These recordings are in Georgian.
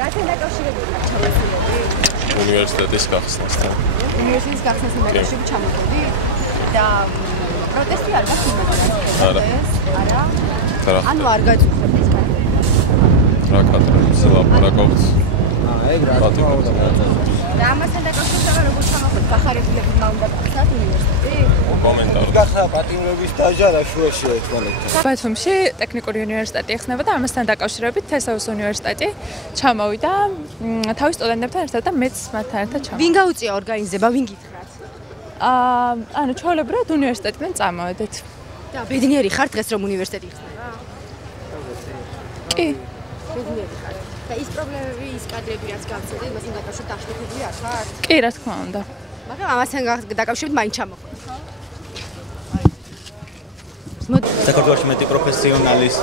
რასთან დაკავშირებული ხარ ჩამოსულები? უნივერსიტეტის გახსნასთან. უნივერსიტეტის გახსნასთან დაკავშირებით ჩამოსული და პროტესტი არ გაქვს იმაზე არა. არა. ანუ არ გაიწუხებთ ეს კადრები. რა კადრებს ლაპარაკობთ? ეგ რა თქმა უნდა. და ამასთან დაკავშირებით როგორ ჩამოხვდით? გახარებულებმა უნდა გახსნათ უნივერსიტეტი? კომენტარი. გახსნა პატიმრობის სტაჟა რა შუაში ერთმანეთთან. ბათუმში ტექნიკური უნივერსიტეტი იხსნება და ამასთან დაკავშირებით თესაუს უნივერსიტეტი ჩამოვიდა თავის სტუდენტებთან ერთად და მეც მათთან ერთად ჩამოვიდა. ვინ გაუწია ორგანიზება, ვინ გითხრათ? ანუ ჩვეულებრივად უნივერსიტეტიდან წამოვედით. და ბედნიერი ხართ დღეს რომ უნივერსიტეტი იხსნება? კი. ბედნიერი ხართ. და ის პრობლემები, ის კადრები რაც გავწოდე, იმასთან დაკავშირებით აღშფოთებული არ ხართ? კი, რა თქმა უნდა. მაგრამ ამასთან დაკავშირებით მაინც ჩამოხვდით. საქართველოში მეტი პროფესიონალის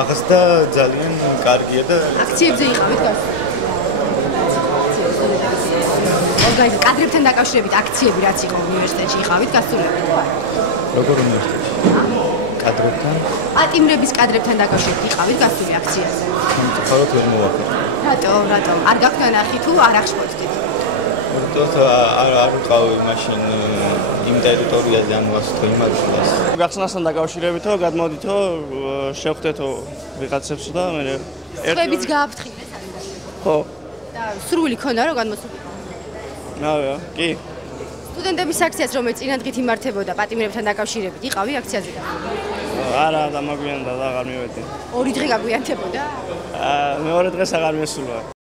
აღზრდა ძალიან კარგია და აქციებზე იყავით გასულ. ორგანიზაცია კადრებთან დაკავშირებით აქციები რაც იყო უნივერსიტეტში იყავით გასულები. როგორ უნივერსიტეტში? კადრებთან? პატიმრების კადრებთან დაკავშირებით იყავით გასული აქციაზე. სამწუხაროდ ვერ მოვახერხე. რატო? არ გაქვთ ნახი თუ არ აღშფოთდით? არ ვიყავი მაშინ იმ ტერიტორიაზე ან ვასწრო იმ ადგილას. გახსნასთან დაკავშირებითო გადმოდითო შევხვდეთო ვიღაცებს და მე სხვებიც გააფრთხილეს არის. ხო. და სრული ქონა რომ გადმოსულიყო. რავია, კი. სტუდენტების აქციას რომელიც წინა დღით იმართებოდა პატიმრებთან დაკავშირებით იყავი აქციაზე? არა, დამაგვიანდა და აღარ მივედი. ორი დღე გაგვიანდებოდა? მეორე დღეს აღარ მესულა.